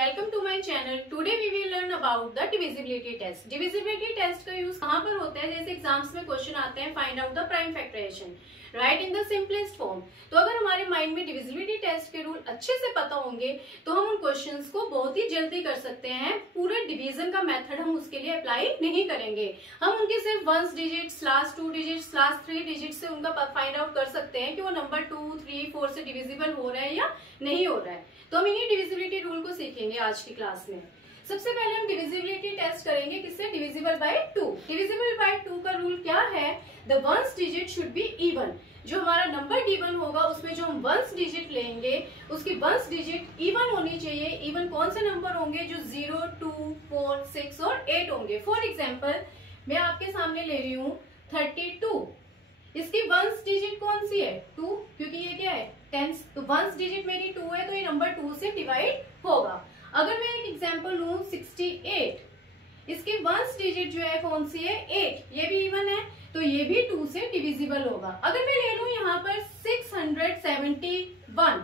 welcome to my channel. Today we will learn about the divisibility test. Divisibility test का use कहाँ पर होता है? जैसे एग्जाम्स में क्वेश्चन आते हैं, find out the prime factorisation, right in the simplest form. तो अगर हमारे माइंड में डिविजिबिलिटी टेस्ट के रूल अच्छे से पता होंगे तो हम उन क्वेश्चंस को बहुत ही जल्दी कर सकते हैं। पूरे डिवीजन का मेथड हम उसके लिए अप्लाई नहीं करेंगे, हम उनके सिर्फ ones digits, last 2 digits, last 3 digit से उनका फाइंड आउट कर सकते हैं कि वो नंबर 2, 3, 4 से डिविजिबल हो रहा है या नहीं हो रहा है। तो हम इन्हीं डिविजिबिलिटी रूल को सीखेंगे आज की क्लास में। सबसे पहले हम डिविजिबिलिटी टेस्ट करेंगे किससे? Divisible by 2। डिविजिबल बाय 2 का रूल क्या है? The ones digit should be even. जो हमारा नंबर गिवन होगा उसमें जो हम वंस डिजिट लेंगे उसकी वंस डिजिट इवन होनी चाहिए। इवन कौन से नंबर होंगे? जो 0, 2, 4, 6 और 8 होंगे। फॉर एग्जाम्पल मैं आपके सामने ले रही हूँ 32। इसकी वंस डिजिट कौन सी है? 2, क्योंकि ये क्या है? 10। तो वंस डिजिट मेरी 2 है तो ये नंबर 2 से डिवाइड होगा। अगर मैं एक एग्जांपल लूं 68, इसकी वंस डिजिट जो है कौन सी है? 8। ये भी इवन है तो ये भी 2 से डिविजिबल होगा। अगर मैं ले लूं यहाँ पर 671,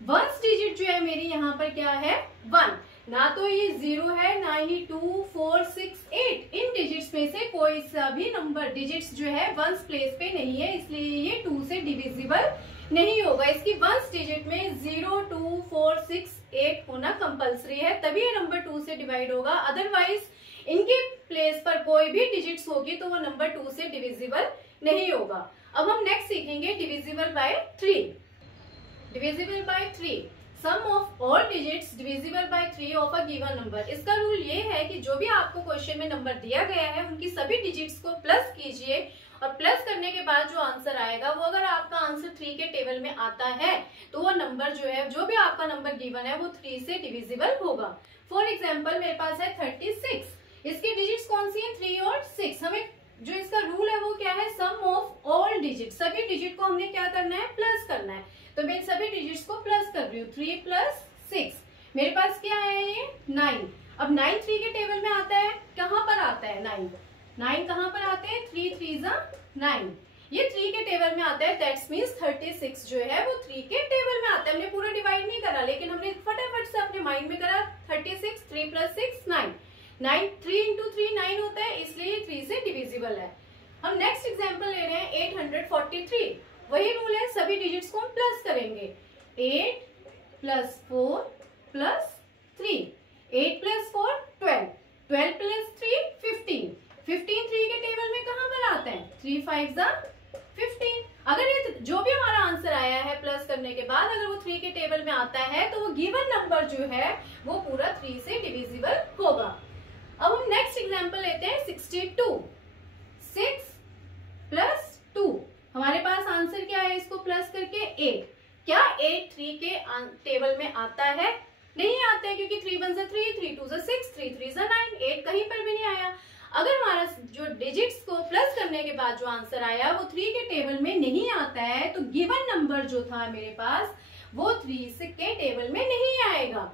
वंस डिजिट जो है मेरी यहाँ पर क्या है? 1। ना तो ये 0 है ना ही 2, 4, 6, 8। इन डिजिट्स में से कोई सा भी नंबर डिजिट्स जो है वंस प्लेस पे नहीं है, इसलिए ये 2 से डिविजिबल नहीं होगा। इसकी वंस डिजिट में 0, 2, 4, 6, 8 होना कंपलसरी है, तभी ये नंबर 2 से डिवाइड होगा। अदरवाइज इनके प्लेस पर कोई भी डिजिट्स होगी तो वो नंबर 2 से डिविजिबल नहीं होगा। अब हम नेक्स्ट सीखेंगे divisible by 3। Divisible by 3, sum of all digits divisible by 3 of a given number. इसका रूल ये है कि जो भी आपको क्वेश्चन में नंबर दिया गया है उनकी सभी डिजिट्स को प्लस कीजिए और प्लस करने के बाद जो आंसर आएगा वो अगर आपका आंसर 3 के टेबल में आता है तो वो नंबर जो है, जो भी आपका नंबर गिवन है वो 3 से डिविजिबल होगा। फॉर एग्जाम्पल मेरे पास है 36, इसकी डिजिट्स कौन सी है? 3 और 6। हमें जो इसका रूल है वो क्या है? सम ऑफ ऑल डिजिट, सभी डिजिट को हमने क्या करना है? प्लस करना है। तो मैं सभी डिजिट्स को प्लस कर रही हूँ। 3 + 6 मेरे पास क्या है? ये 9। अब 9 3 के टेबल में आता है, कहाँ पर आता है? 9 कहाँ पर आते हैं? 3 3 9। ये 3 के टेबल में आता है, दैट्स मीन्स 36 जो है वो 3 के टेबल में आता है। हमने पूरा डिवाइड नहीं करा लेकिन हमने फटाफट से अपने माइंड में करा 36, 3 + 6 9। 3 × 3 9 होता है, इसलिए 3 से डिविजिबल है। हम नेक्स्ट एग्जांपल ले रहे हैं 843। वही रूल है, सभी डिजिट्स को हम प्लस करेंगे। 8 + 4 + 3, 8 + 4 12, 12 + 3 15। 15 3 के टेबल में कहाँ पर आता है? 3 5 15। अगर ये जो भी हमारा आंसर आया है प्लस करने के बाद अगर वो 3 के टेबल में आता है तो वो गिवन नंबर जो है वो पूरा 3 से डिविजिबल होगा। अब हम नेक्स्ट एग्जांपल लेते हैं 62। 6 + 2, हमारे पास आंसर क्या है? इसको प्लस करके 8। क्या 8 3 के टेबल में आता है? नहीं आता है, क्योंकि 3 1 3, 3 2 6, 3 3 9। 8 कहीं पर भी नहीं आया। अगर हमारा जो डिजिट्स को प्लस करने के बाद जो आंसर आया वो 3 के टेबल में नहीं आता है तो गिवन नंबर जो था मेरे पास वो 3 के टेबल में नहीं आएगा।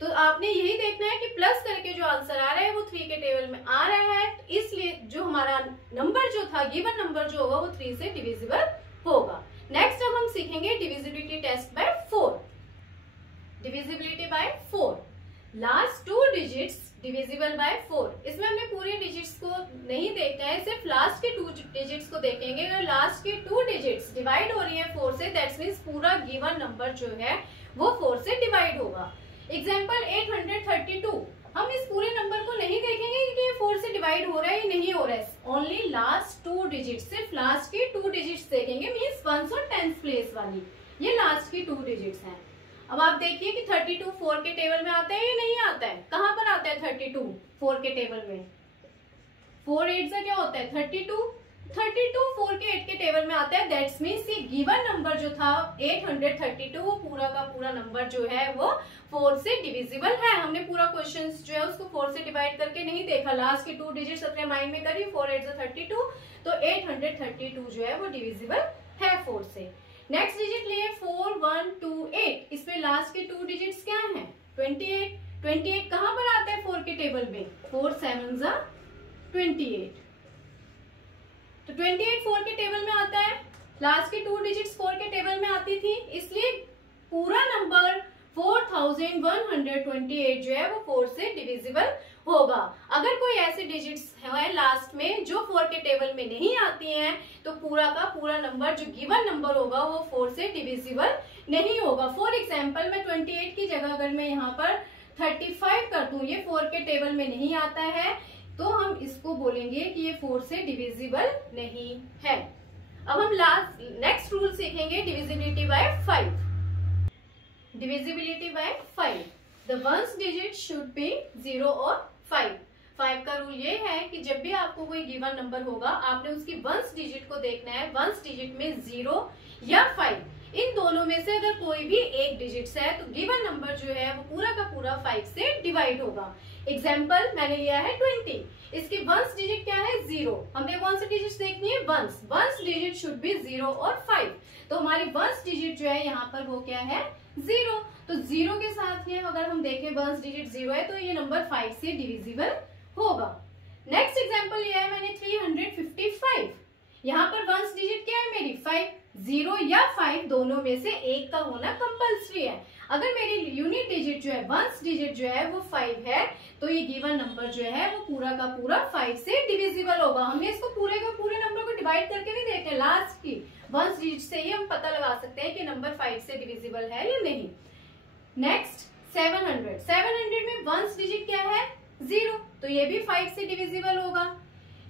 तो आपने यही देखना है कि प्लस करके जो आंसर आ रहा है वो 3 के टेबल में आ रहा है, तो इसलिए जो हमारा नंबर जो था, गिवन नंबर जो होगा वो 3 से डिविजिबल होगा। नेक्स्ट अब हम सीखेंगे divisibility test by 4। Divisibility by 4, last 2 digits divisible by 4। इसमें हमने पूरे डिजिट्स को नहीं देखना है, सिर्फ लास्ट के 2 डिजिट्स को देखेंगे। अगर लास्ट के 2 डिजिट्स डिवाइड हो रही है 4 से, दैट्स मीन्स पूरा गिवन नंबर जो है वो 4 से डिवाइड होगा। एग्जाम्पल 832, हम इस पूरे नंबर को नहीं देखेंगे कि ये 4 से डिवाइड हो रहा है या नहीं हो रहा है, ओनली लास्ट 2 डिजिट, सिर्फ लास्ट के 2 डिजिट्स देखेंगे, मीन्स 1 और 10th प्लेस वाली, ये लास्ट की 2 डिजिट्स हैं। अब आप देखिए कि 32 4 के टेबल में आता है या नहीं आता है? कहाँ पर आता है 32 4 के टेबल में? 4 8 से क्या होता है? 32 4 के 8 के टेबल में आता है, दैट्स मीन्स ये गिवन नंबर जो था 832 वो पूरा का पूरा नंबर जो है वो 4 से डिविजिबल है। हमने पूरा क्वेश्चन जो है उसको 4 से डिवाइड करके नहीं देखा, लास्ट के 2 डिजिट्स अपने माइंड में करी, 4 8 32, तो 832 जो है वो डिविजिबल है 4 से। नेक्स्ट डिजिट लिए 4 1 2 8, इसमें लास्ट के 2 डिजिट्स क्या हैं? 28। 28 कहाँ पर आता है 4 के टेबल में? 4 7 28, तो 28 4 के टेबल में आता है। लास्ट के 2 डिजिट्स 4 के टेबल में आती थी, इसलिए पूरा नंबर 4128 जो है वो 4 से डिविजिबल होगा। अगर कोई ऐसे डिजिट्स है लास्ट में जो 4 के टेबल में नहीं आती हैं तो पूरा का पूरा नंबर जो गिवन नंबर होगा वो 4 से डिविजिबल नहीं होगा। फॉर एग्जांपल मैं 28 की जगह अगर मैं यहाँ पर 35 कर दूं, ये 4 के टेबल में नहीं आता है तो हम इसको बोलेंगे कि ये 4 से डिविजिबल नहीं है। अब हम नेक्स्ट रूल सीखेंगे divisibility bye 5। Divisibility bye 5, the ones digit should be 0 और 5 का रूल ये है कि जब भी आपको कोई गिवन नंबर होगा आपने उसकी वंस डिजिट को देखना है। वंस डिजिट में 0 या 5 इन दोनों में से अगर कोई भी एक डिजिट्स है तो गिवन नंबर जो है वो पूरा का पूरा 5 से डिवाइड होगा। एग्जाम्पल मैंने लिया है 20, इसकी वंस डिजिट क्या है 0। हमने कौन सी डिजिट देखनी है वंस डिजिट शुड बी 0 और 5, तो हमारी वंस डिजिट जो है यहाँ पर वो क्या है 0। तो 0 के साथ ये अगर हम देखें वंस डिजिट 0 है तो ये नंबर 5 से डिविजिबल होगा। नेक्स्ट एग्जांपल लिया है मैंने 355, यहाँ पर वंस डिजिट क्या है मेरी 5, 0 या 5 दोनों में से एक का होना कंपल्सरी है। अगर मेरी यूनिट डिजिट जो है वंस डिजिट जो है वो 5 है तो ये गिवन नंबर जो है वो पूरा का पूरा 5 से डिविजिबल होगा। हमने इसको पूरे का पूरे नंबर को डिवाइड करके नहीं देखना, लास्ट की वंस डिजिट से ही हम पता लगा सकते हैं कि नंबर 5 से डिविजिबल है या नहीं। नेक्स्ट 700 में वंस डिजिट क्या है 0, तो ये भी 5 से डिविजिबल होगा।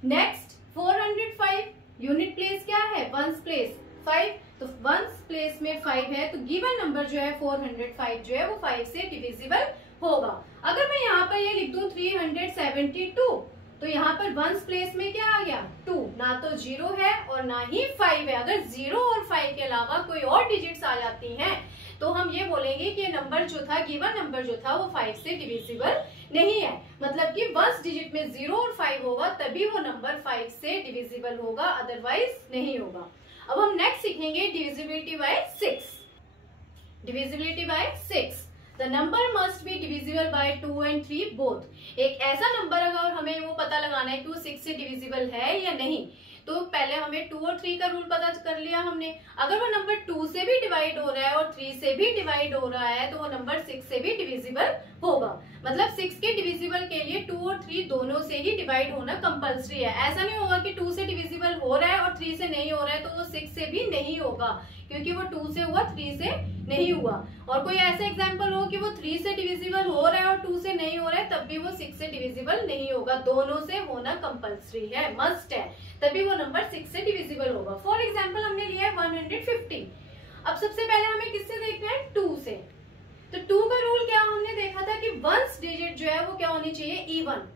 नेक्स्ट 405, यूनिट प्लेस क्या है वंस प्लेस 5, तो वंस प्लेस में 5 है तो गिवन नंबर जो है 405 जो है वो 5 से डिविजिबल होगा। अगर मैं यहाँ पर ये लिख दूं 372 तो यहाँ पर वंस प्लेस में क्या आ गया 2, ना तो 0 है और ना ही 5 है। अगर 0 और 5 के अलावा कोई और डिजिट्स आ जाती हैं तो हम ये बोलेंगे कि नंबर जो था गिवन नंबर जो था वो 5 से डिविजिबल नहीं है। मतलब कि वंस डिजिट में 0 और 5 होगा तभी वो नंबर 5 से डिविजिबल होगा, अदरवाइज नहीं होगा। अब हम नेक्स्ट सीखेंगे divisibility bye 6। Divisibility bye 6, the number must be divisible bye 2 and 3 both. एक ऐसा नंबर अगर हमें वो पता लगाना है कि वो 6 से डिविजिबल है या नहीं, तो पहले हमें 2 और 3 का रूल पता कर लिया हमने। अगर वो नंबर 2 से भी डिवाइड हो रहा है और 3 से भी डिवाइड हो रहा है तो वो नंबर 6 से भी डिविजिबल होगा। मतलब 6 के डिविजिबल के लिए 2 और 3 दोनों से ही डिवाइड होना कंपल्सरी है। ऐसा नहीं होगा कि 2 से डिविजिबल हो रहा है और 3 से नहीं हो रहा है तो वो 6 से भी नहीं होगा, क्योंकि वो 2 से हुआ 3 से नहीं हुआ। और कोई ऐसा एग्जांपल हो कि वो 3 से डिविजिबल हो रहा है और 2 से नहीं हो रहा है तब भी वो 6 से डिविजिबल नहीं होगा। दोनों से होना कंपल्सरी है, मस्ट है, तभी वो नंबर 6 से डिविजिबल होगा। फॉर एग्जांपल हमने लिया है 150। अब सबसे पहले हमें किससे देखना है 2 से। तो 2 का रूल क्या हमने देखा था कि वंस डिजिट जो है वो क्या होनी चाहिए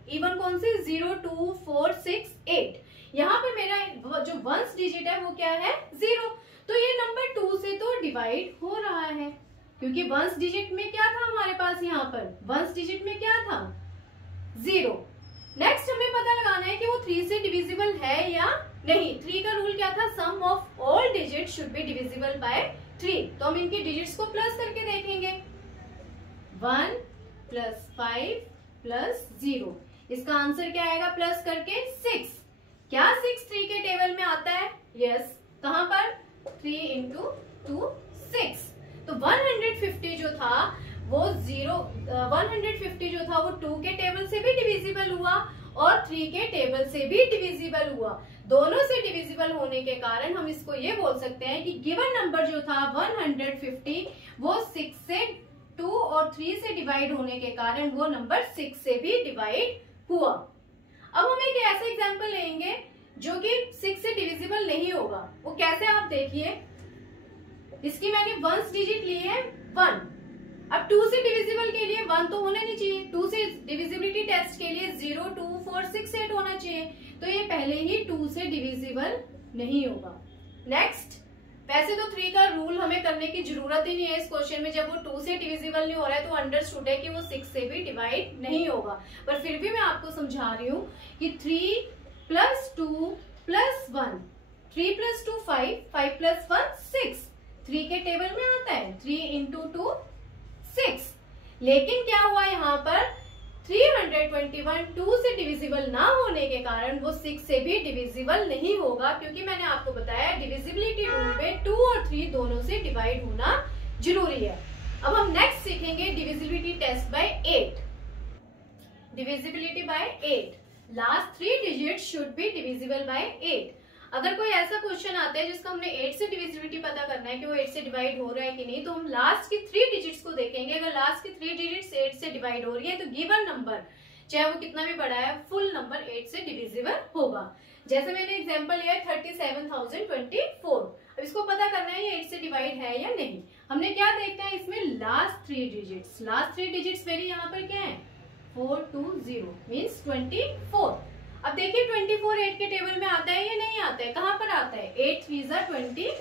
इवन कौन सी 0 2 4 6 8। यहाँ पर मेरा जो वंस डिजिट है वो क्या है 0, तो ये नंबर 2 से तो डिवाइड हो रहा है क्योंकि वंस डिजिट में क्या था हमारे पास, यहाँ पर वंस डिजिट में क्या था 0। नेक्स्ट हमें पता लगाना है कि वो 3 से डिविजिबल है या नहीं। 3 का रूल क्या था, sum of all digit should be divisible by 3। तो हम इनके डिजिट्स को प्लस करके देखेंगे, 1 + 5 + 0, इसका आंसर क्या आएगा प्लस करके 6। क्या 6 3 के टेबल में आता है? यस, कहां पर 3 × 2 6। तो 150 जो था वो 150 जो था वो 2 के टेबल से भी डिविजिबल हुआ और 3 के टेबल से भी डिविजिबल हुआ। दोनों से डिविजिबल होने के कारण हम इसको ये बोल सकते हैं कि गिवन नंबर जो था 150 वो 6 से 2 और 3 से डिवाइड होने के कारण वो नंबर 6 से भी डिवाइड हुआ। अब हम एक ऐसा एग्जांपल लेंगे जो कि 6 से डिविजिबल नहीं होगा। वो कैसे आप देखिए, इसकी मैंने वंस डिजिट ली है 1। अब 2 से डिविजिबल के लिए 1 तो होना नहीं चाहिए, 2 से डिविजिबिलिटी टेस्ट के लिए 0 2 4 6 8 होना चाहिए, तो ये पहले ही 2 से डिविजिबल नहीं होगा। नेक्स्ट, वैसे तो 3 का रूल हमें करने की जरूरत ही नहीं है इस क्वेश्चन में, जब वो 2 से डिविजिबल नहीं हो रहा है तो अंडरस्टूड है कि वो 6 से भी डिवाइड नहीं होगा। पर फिर भी मैं आपको समझा रही हूँ कि 3 + 2 + 1, 3 + 2 5, 5 + 1 6, 3 के टेबल में आता है 3 × 2 6। लेकिन क्या हुआ यहाँ पर 321 2 से डिविजिबल ना होने के कारण वो 6 से भी डिविजिबल नहीं होगा, क्योंकि मैंने आपको बताया डिविजिबिलिटी रूल में 2 और 3 दोनों से डिवाइड होना जरूरी है। अब हम नेक्स्ट सीखेंगे divisibility test by 8। Divisibility by 8, last 3 digits should be divisible by 8। अगर कोई ऐसा क्वेश्चन आता है जिसका हमने 8 से डिविजिबिलिटी पता करना है कि वो 8 से डिवाइड हो रहा है कि नहीं, तो हम लास्ट की 3 डिजिट्स को देखेंगे। अगर लास्ट की 3 डिजिट्स 8 से डिवाइड हो रही है तो गिवन नंबर चाहे वो कितना भी बड़ा है, फुल नंबर 8 से डिविजिबल होगा। जैसे मैंने एग्जांपल लिया है 37,024। अब इसको पता करना है ये 8 से डिवाइड है या नहीं। हमने क्या देखना है इसमें, लास्ट 3 डिजिट्स। लास्ट 3 डिजिट्स मेरी यहाँ पर क्या है, 420 मीन्स 24। अब देखिए 24 8 के टेबल में आता है या नहीं आता है, कहां पर आता है, 8 3 जा 24।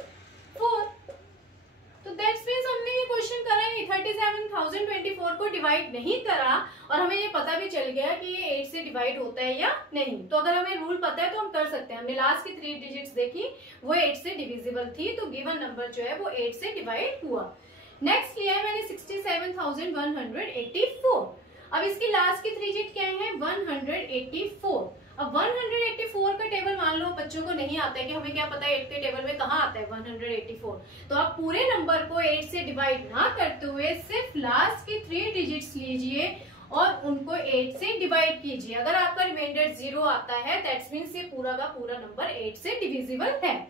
तो दैट्स मीन्स हमने ये क्वेश्चन करा ही 37,024 को डिवाइड नहीं करा और हमें ये पता भी चल गया कि ये 8 से डिवाइड होता है या नहीं। तो अगर हमें रूल पता है तो हम कर सकते हैं। हमने लास्ट की 3 डिजिट्स देखी, वो 8 से डिविजिबल थी, तो गिवन नंबर जो है वो 8 से डिवाइड हुआ। नेक्स्ट लिया है मैंने 67,184। अब इसकी लास्ट की 3 डिजिट क्या है, 184। अब 184 का टेबल मान लो बच्चों को नहीं आता है कि हमें क्या पता है 8 के टेबल में कहाँ आता है 184। तो आप पूरे नंबर को 8 से डिवाइड ना करते हुए सिर्फ लास्ट की 3 डिजिट्स लीजिए और उनको 8 से डिवाइड कीजिए। अगर आपका रिमाइंडर 0 आता है दैट्स मीन्स ये पूरा का पूरा नंबर 8 से डिविजिबल है।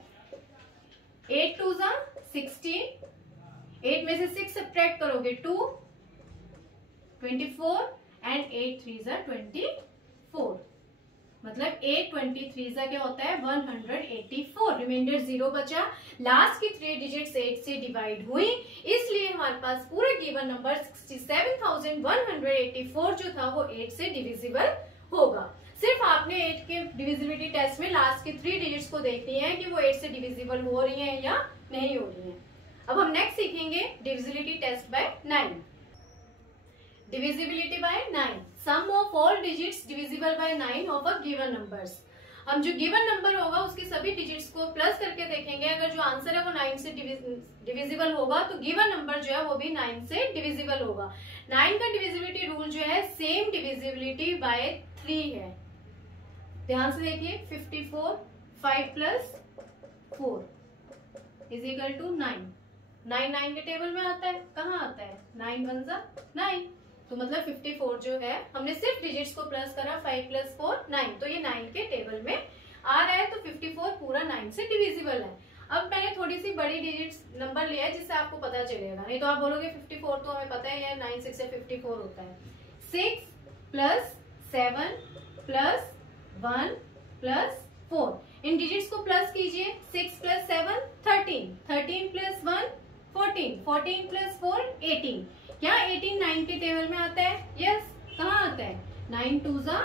8 2 जा 16, 8 में से 6 सब्ट्रैक्ट करोगे 2, 24 एंड 8 3 जा 24। मतलब 8 23 जा क्या होता है 184। रिमाइंडर 0 बचा, लास्ट की 3 डिजिट्स 8 से डिवाइड हुई, इसलिए हमारे पास पूरा गिवन नंबर 67,184 जो था वो 8 से डिविजिबल होगा। सिर्फ आपने 8 के डिविजिबिलिटी टेस्ट में लास्ट की 3 डिजिट्स को देखनी है कि वो 8 से डिविजिबल हो रही है या नहीं हो रही है। अब हम नेक्स्ट सीखेंगे divisibility test by 9। Divisibility by 9, sum of all digits divisible by 9 of a given numbers. हम जो गिवन नंबर होगा उसकी सभी डिजिट्स को प्लस करके देखेंगे। अगर जो आंसर है वो 9 से डिविजिबल होगा तो गिवन नंबर जो है वो भी 9 से डिविजिबल होगा। 9 का डिविजिबिलिटी रूल जो है सेम डिविजिबिलिटी बाय 3 है। ध्यान से देखिए 54, 5 + 4 इज इक्वल टू 9। 9 के टेबल में आता है, कहाँ आता है, 9 1 जा 9। तो मतलब 54 जो है हमने सिर्फ डिजिट्स को प्लस करा, 5 + 4 9, तो ये 9 के टेबल में आ रहा है। तो 54 पूरा 9 से डिविजिबल है। अब मैंने थोड़ी सी बड़ी डिजिट्स नंबर लिया है जिससे आपको पता चलेगा, नहीं तो आप बोलोगे 54 तो हमें पता है यार 9 6 से 54 होता है। 6 + 7 + 1 + 4, इन डिजिट्स को प्लस कीजिए। 6 + 7 13, 13 + 1 14, 14 + 4 18। क्या 18 9 के टेबल में आता है, यस। कहाँ आता है, 9 2 जा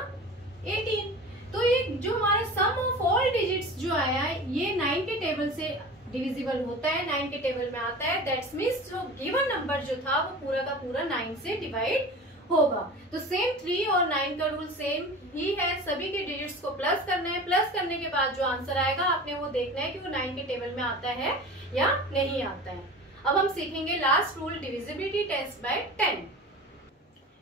18। तो ये जो हमारा सम ऑफ ऑल डिजिट्स जो आया है ये 9 के टेबल से डिविजिबल होता है, 9 के टेबल में आता है। दैट्स मीन्स जो गिवन नंबर जो था वो पूरा का पूरा 9 से डिवाइड होगा। तो सेम 3 और 9 का रूल सेम ही है, सभी के डिजिट्स को प्लस करना है। प्लस करने के बाद जो आंसर आएगा आपने वो देखना है कि वो 9 के टेबल में आता है या नहीं आता है। अब हम सीखेंगे last rule divisibility test by 10।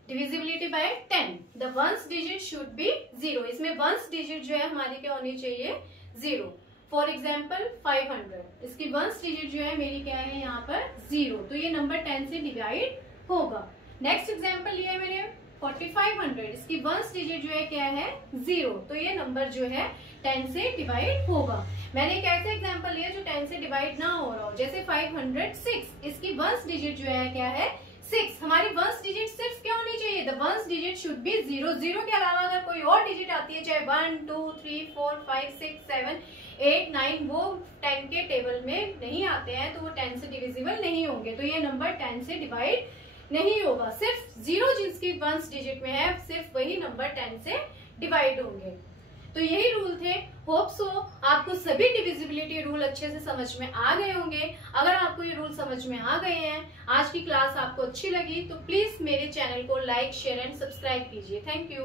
Divisibility by 10, the ones digit should be 0। इसमें वंस डिजिट जो है हमारी क्या होनी चाहिए, 0। फॉर एग्जाम्पल 500, इसकी वंस डिजिट जो है मेरी क्या है यहाँ पर 0, तो ये नंबर 10 से डिवाइड होगा। नेक्स्ट एग्जाम्पल लिया है मैंने 4500, इसकी वंस डिजिट जो है क्या है 0, तो ये नंबर जो है 10 से डिवाइड होगा। मैंने एक ऐसे एग्जाम्पल लिया जो 10 से डिवाइड ना हो रहा हो, जैसे 506, इसकी वंस डिजिट जो है क्या है 6। हमारी वंस डिजिट सिर्फ क्या होनी चाहिए, the ones digit should be 0। 0 के अलावा अगर कोई और डिजिट आती है चाहे 1 2 3 4 5 6 7 8 9, वो 10 के टेबल में नहीं आते हैं तो वो 10 से डिविजिबल नहीं होंगे, तो ये नंबर 10 से डिवाइड नहीं होगा। सिर्फ 0 जिसकी वंस डिजिट में है सिर्फ वही नंबर 10 से डिवाइड होंगे। तो यही रूल थे। होप सो आपको सभी डिविजिबिलिटी रूल अच्छे से समझ में आ गए होंगे। अगर आपको ये रूल समझ में आ गए हैं, आज की क्लास आपको अच्छी लगी, तो प्लीज मेरे चैनल को लाइक शेयर एंड सब्सक्राइब कीजिए। Thank you.